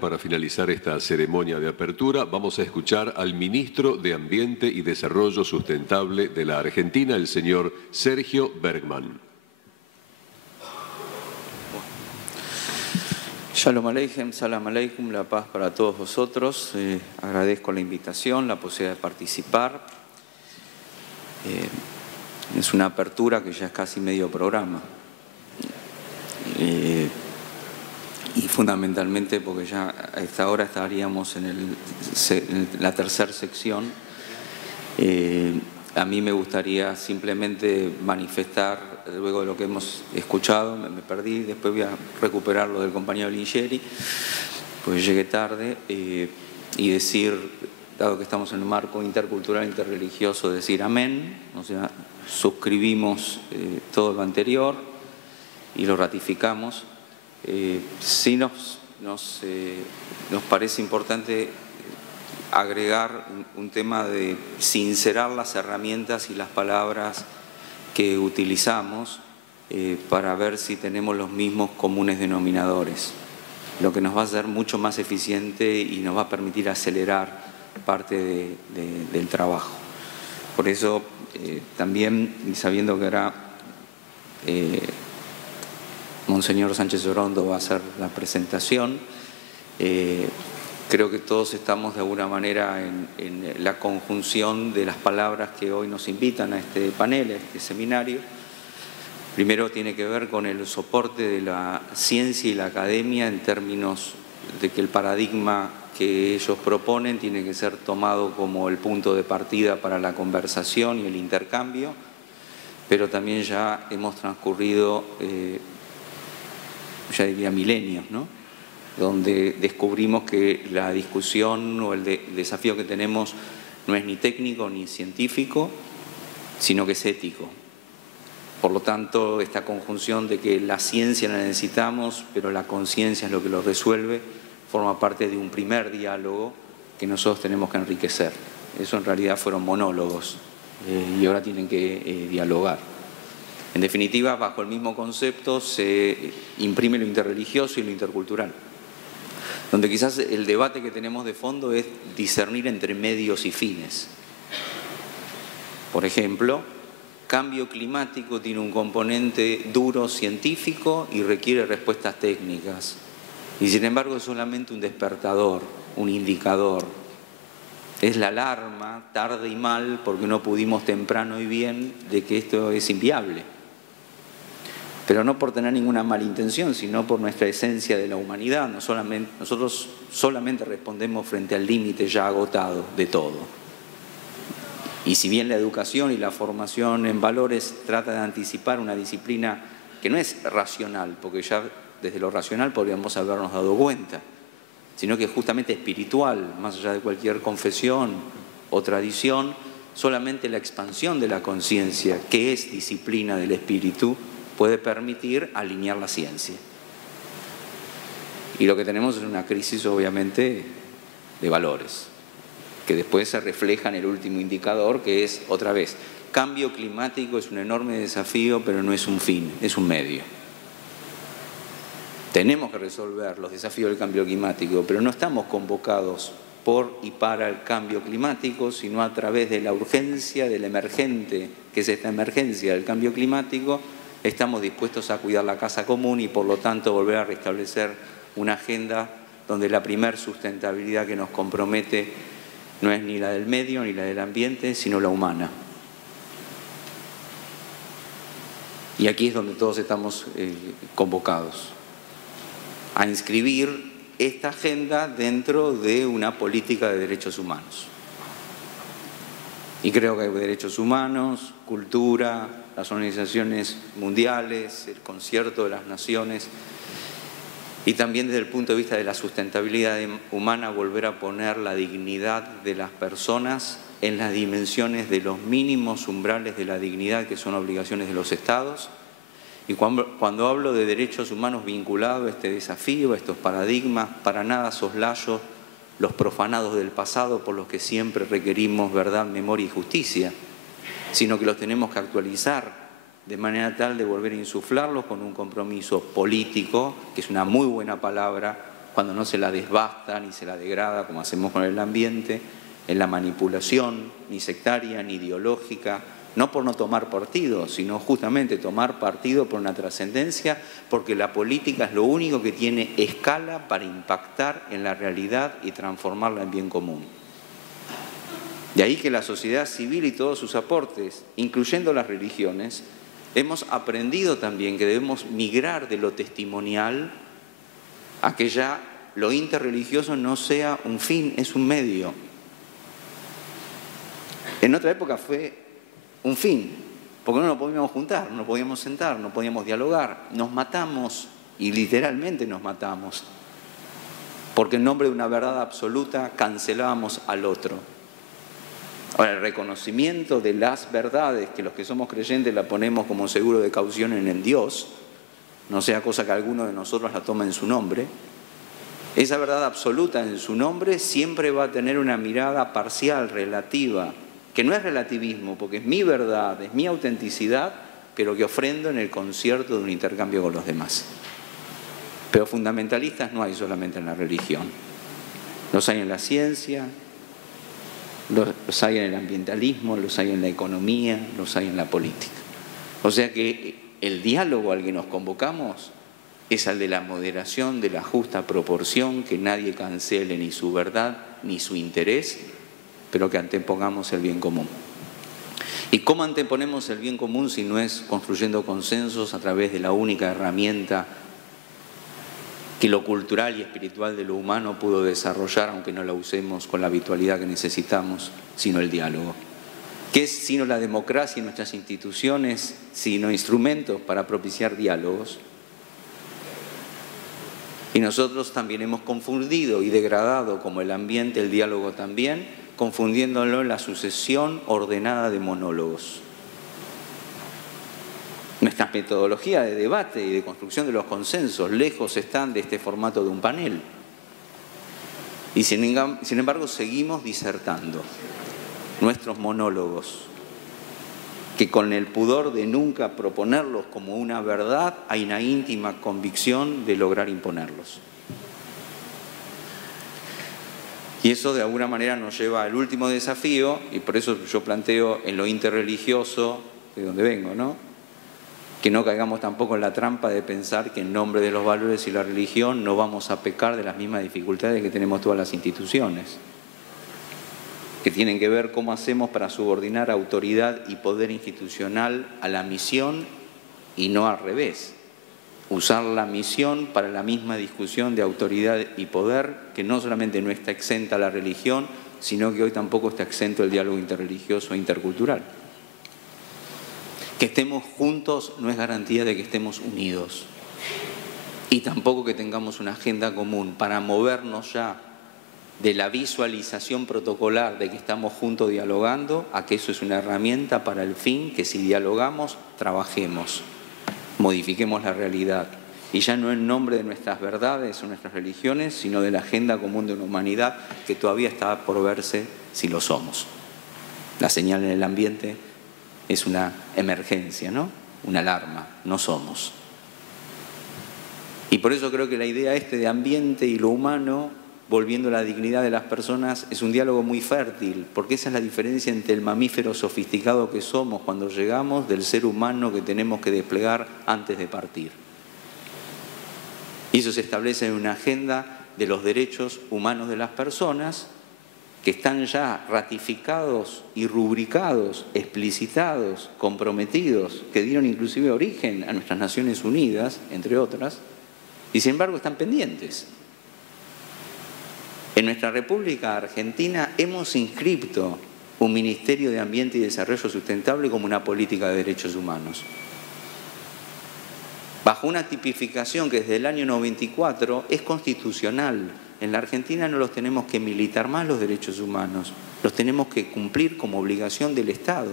Para finalizar esta ceremonia de apertura, vamos a escuchar al ministro de Ambiente y Desarrollo Sustentable de la Argentina, el señor Sergio Bergman. Shalom Aleichem, Salam Aleikum, la paz para todos vosotros. Agradezco la invitación, la posibilidad de participar. Es una apertura que ya es casi medio programa. Y fundamentalmente porque ya a esta hora estaríamos en la tercera sección. A mí me gustaría simplemente manifestar, luego de lo que hemos escuchado, me perdí, después voy a recuperar lo del compañero Lingeri, pues llegué tarde, y decir, dado que estamos en un marco intercultural, interreligioso, decir amén, o sea, suscribimos todo lo anterior y lo ratificamos. Sí nos parece importante agregar un tema de sincerar las herramientas y las palabras que utilizamos para ver si tenemos los mismos comunes denominadores, lo que nos va a hacer mucho más eficiente y nos va a permitir acelerar parte del trabajo. Por eso también, sabiendo que ahora Monseñor Sánchez Orondo va a hacer la presentación, creo que todos estamos de alguna manera en la conjunción de las palabras que hoy nos invitan a este panel, a este seminario. Primero tiene que ver con el soporte de la ciencia y la academia en términos de que el paradigma que ellos proponen tiene que ser tomado como el punto de partida para la conversación y el intercambio, pero también ya hemos transcurrido, ya diría milenios, ¿no?, donde descubrimos que la discusión o el desafío que tenemos no es ni técnico ni científico, sino que es ético. Por lo tanto, esta conjunción de que la ciencia la necesitamos, pero la conciencia es lo que lo resuelve, forma parte de un primer diálogo que nosotros tenemos que enriquecer. Eso en realidad fueron monólogos y ahora tienen que dialogar. En definitiva, bajo el mismo concepto se imprime lo interreligioso y lo intercultural, donde quizás el debate que tenemos de fondo es discernir entre medios y fines. Por ejemplo, cambio climático tiene un componente duro científico y requiere respuestas técnicas. Y sin embargo es solamente un despertador, un indicador. Es la alarma, tarde y mal, porque no pudimos temprano y bien, de que esto es inviable. Pero no por tener ninguna mala intención, sino por nuestra esencia de la humanidad. Nosotros solamente respondemos frente al límite ya agotado de todo. Y si bien la educación y la formación en valores trata de anticipar una disciplina que no es racional, porque ya desde lo racional podríamos habernos dado cuenta, sino que es justamente espiritual, más allá de cualquier confesión o tradición, solamente la expansión de la conciencia, que es disciplina del espíritu, puede permitir alinear la ciencia. Y lo que tenemos es una crisis, obviamente, de valores, que después se refleja en el último indicador, que es, otra vez, cambio climático es un enorme desafío, pero no es un fin, es un medio. Tenemos que resolver los desafíos del cambio climático, pero no estamos convocados por y para el cambio climático, sino a través de la urgencia, del emergente, que es esta emergencia del cambio climático. Estamos dispuestos a cuidar la casa común y, por lo tanto, volver a restablecer una agenda donde la primer sustentabilidad que nos compromete no es ni la del medio ni la del ambiente, sino la humana. Y aquí es donde todos estamos convocados a inscribir esta agenda dentro de una política de derechos humanos. Y creo que hay derechos humanos, cultura, las organizaciones mundiales, el concierto de las naciones, y también desde el punto de vista de la sustentabilidad humana, volver a poner la dignidad de las personas en las dimensiones de los mínimos umbrales de la dignidad, que son obligaciones de los Estados. Y cuando hablo de derechos humanos vinculados a este desafío, a estos paradigmas, para nada soslayo los profanados del pasado por los que siempre requerimos verdad, memoria y justicia, sino que los tenemos que actualizar de manera tal de volver a insuflarlos con un compromiso político, que es una muy buena palabra cuando no se la desbasta ni se la degrada como hacemos con el ambiente, en la manipulación, ni sectaria, ni ideológica, no por no tomar partido, sino justamente tomar partido por una trascendencia, porque la política es lo único que tiene escala para impactar en la realidad y transformarla en bien común. De ahí que la sociedad civil y todos sus aportes, incluyendo las religiones, hemos aprendido también que debemos migrar de lo testimonial a que ya lo interreligioso no sea un fin, es un medio. En otra época fue un fin, porque no nos podíamos juntar, no nos podíamos sentar, no podíamos dialogar, nos matamos y literalmente nos matamos, porque en nombre de una verdad absoluta cancelábamos al otro. Ahora, el reconocimiento de las verdades, que los que somos creyentes la ponemos como seguro de caución en el Dios, no sea cosa que alguno de nosotros la tome en su nombre, esa verdad absoluta en su nombre siempre va a tener una mirada parcial, relativa, que no es relativismo, porque es mi verdad, es mi autenticidad, pero que ofrendo en el concierto de un intercambio con los demás. Pero fundamentalistas no hay solamente en la religión. Los hay en la ciencia, los hay en el ambientalismo, los hay en la economía, los hay en la política. O sea que el diálogo al que nos convocamos es al de la moderación, de la justa proporción, que nadie cancele ni su verdad ni su interés, pero que antepongamos el bien común. ¿Y cómo anteponemos el bien común si no es construyendo consensos a través de la única herramienta que lo cultural y espiritual de lo humano pudo desarrollar, aunque no la usemos con la habitualidad que necesitamos, sino el diálogo? ¿Qué es sino la democracia y nuestras instituciones, sino instrumentos para propiciar diálogos? Y nosotros también hemos confundido y degradado, como el ambiente, el diálogo también, confundiéndolo en la sucesión ordenada de monólogos. Nuestras metodologías de debate y de construcción de los consensos lejos están de este formato de un panel. Y sin embargo seguimos disertando nuestros monólogos, que con el pudor de nunca proponerlos como una verdad hay una íntima convicción de lograr imponerlos. Y eso de alguna manera nos lleva al último desafío, y por eso yo planteo en lo interreligioso, de donde vengo, ¿no?, que no caigamos tampoco en la trampa de pensar que en nombre de los valores y la religión no vamos a pecar de las mismas dificultades que tenemos todas las instituciones, que tienen que ver cómo hacemos para subordinar autoridad y poder institucional a la misión y no al revés. Usar la misión para la misma discusión de autoridad y poder, que no solamente no está exenta la religión, sino que hoy tampoco está exento el diálogo interreligioso e intercultural. Que estemos juntos no es garantía de que estemos unidos, y tampoco que tengamos una agenda común para movernos ya de la visualización protocolar de que estamos juntos dialogando a que eso es una herramienta para el fin que si dialogamos, trabajemos, modifiquemos la realidad, y ya no en nombre de nuestras verdades o nuestras religiones, sino de la agenda común de una humanidad que todavía está por verse si lo somos. La señal en el ambiente es una emergencia, ¿no?, una alarma, no somos. Y por eso creo que la idea de ambiente y lo humano, volviendo a la dignidad de las personas, es un diálogo muy fértil, porque esa es la diferencia entre el mamífero sofisticado que somos cuando llegamos del ser humano que tenemos que desplegar antes de partir. Y eso se establece en una agenda de los derechos humanos de las personas que están ya ratificados y rubricados, explicitados, comprometidos, que dieron inclusive origen a nuestras Naciones Unidas, entre otras, y sin embargo están pendientes. En nuestra República Argentina hemos inscripto un Ministerio de Ambiente y Desarrollo Sustentable como una política de derechos humanos, bajo una tipificación que desde el año 94 es constitucional. En la Argentina no los tenemos que militar más los derechos humanos, los tenemos que cumplir como obligación del Estado,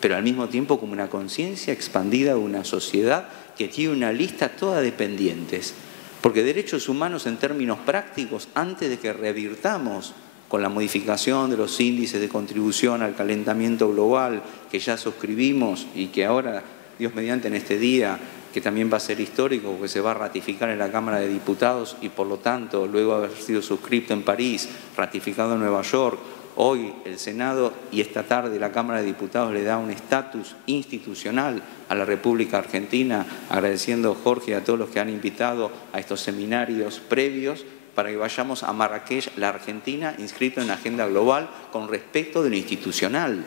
pero al mismo tiempo como una conciencia expandida de una sociedad que tiene una lista toda de pendientes. Porque derechos humanos en términos prácticos, antes de que revirtamos con la modificación de los índices de contribución al calentamiento global que ya suscribimos y que ahora, Dios mediante, en este día que también va a ser histórico, porque se va a ratificar en la Cámara de Diputados y por lo tanto, luego de haber sido suscrito en París, ratificado en Nueva York, hoy el Senado y esta tarde la Cámara de Diputados le da un estatus institucional a la República Argentina, agradeciendo, Jorge, a todos los que han invitado a estos seminarios previos para que vayamos a Marrakech, la Argentina, inscrito en la agenda global con respecto de lo institucional,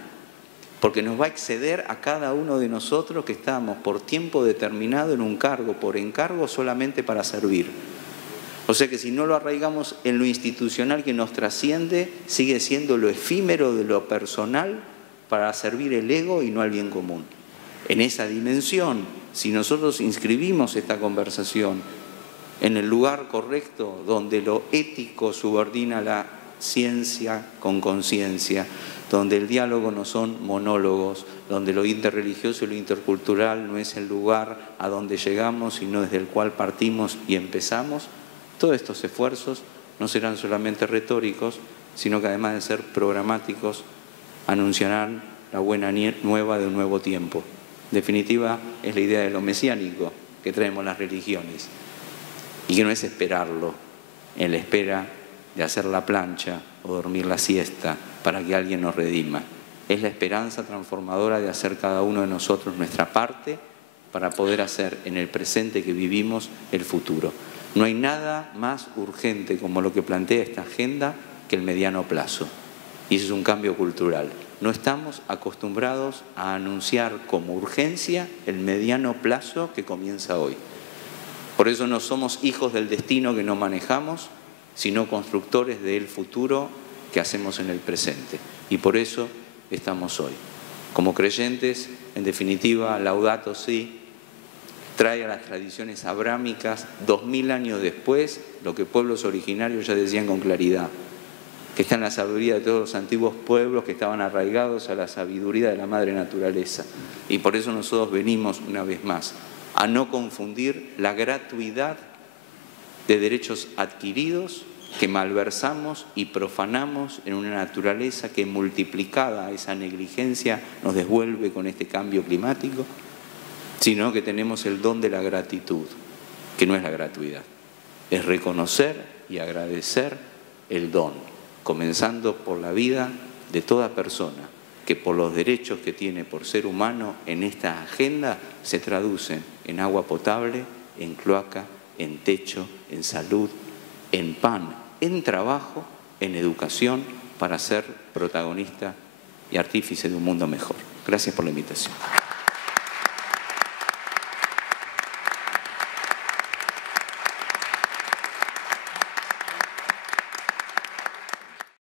porque nos va a exceder a cada uno de nosotros que estamos por tiempo determinado en un cargo, por encargo, solamente para servir. O sea que si no lo arraigamos en lo institucional que nos trasciende, sigue siendo lo efímero de lo personal para servir el ego y no al bien común. En esa dimensión, si nosotros inscribimos esta conversación en el lugar correcto, donde lo ético subordina la ciencia con conciencia, donde el diálogo no son monólogos, donde lo interreligioso y lo intercultural no es el lugar a donde llegamos, sino desde el cual partimos y empezamos, todos estos esfuerzos no serán solamente retóricos, sino que además de ser programáticos, anunciarán la buena nueva de un nuevo tiempo. En definitiva, es la idea de lo mesiánico que traemos las religiones, y que no es esperarlo en la espera de hacer la plancha o dormir la siesta para que alguien nos redima. Es la esperanza transformadora de hacer cada uno de nosotros nuestra parte para poder hacer en el presente que vivimos el futuro. No hay nada más urgente como lo que plantea esta agenda que el mediano plazo. Y eso es un cambio cultural. No estamos acostumbrados a anunciar como urgencia el mediano plazo que comienza hoy. Por eso no somos hijos del destino que no manejamos, sino constructores del futuro que hacemos en el presente. Y por eso estamos hoy. Como creyentes, en definitiva, Laudato Si trae a las tradiciones abrámicas 2000 años después lo que pueblos originarios ya decían con claridad, que está en la sabiduría de todos los antiguos pueblos que estaban arraigados a la sabiduría de la madre naturaleza. Y por eso nosotros venimos una vez más a no confundir la gratuidad de derechos adquiridos que malversamos y profanamos en una naturaleza que multiplicada a esa negligencia nos devuelve con este cambio climático, sino que tenemos el don de la gratitud, que no es la gratuidad, es reconocer y agradecer el don, comenzando por la vida de toda persona, que por los derechos que tiene por ser humano en esta agenda se traducen en agua potable, en cloaca, en techo, en salud, en pan, en trabajo, en educación, para ser protagonista y artífice de un mundo mejor. Gracias por la invitación.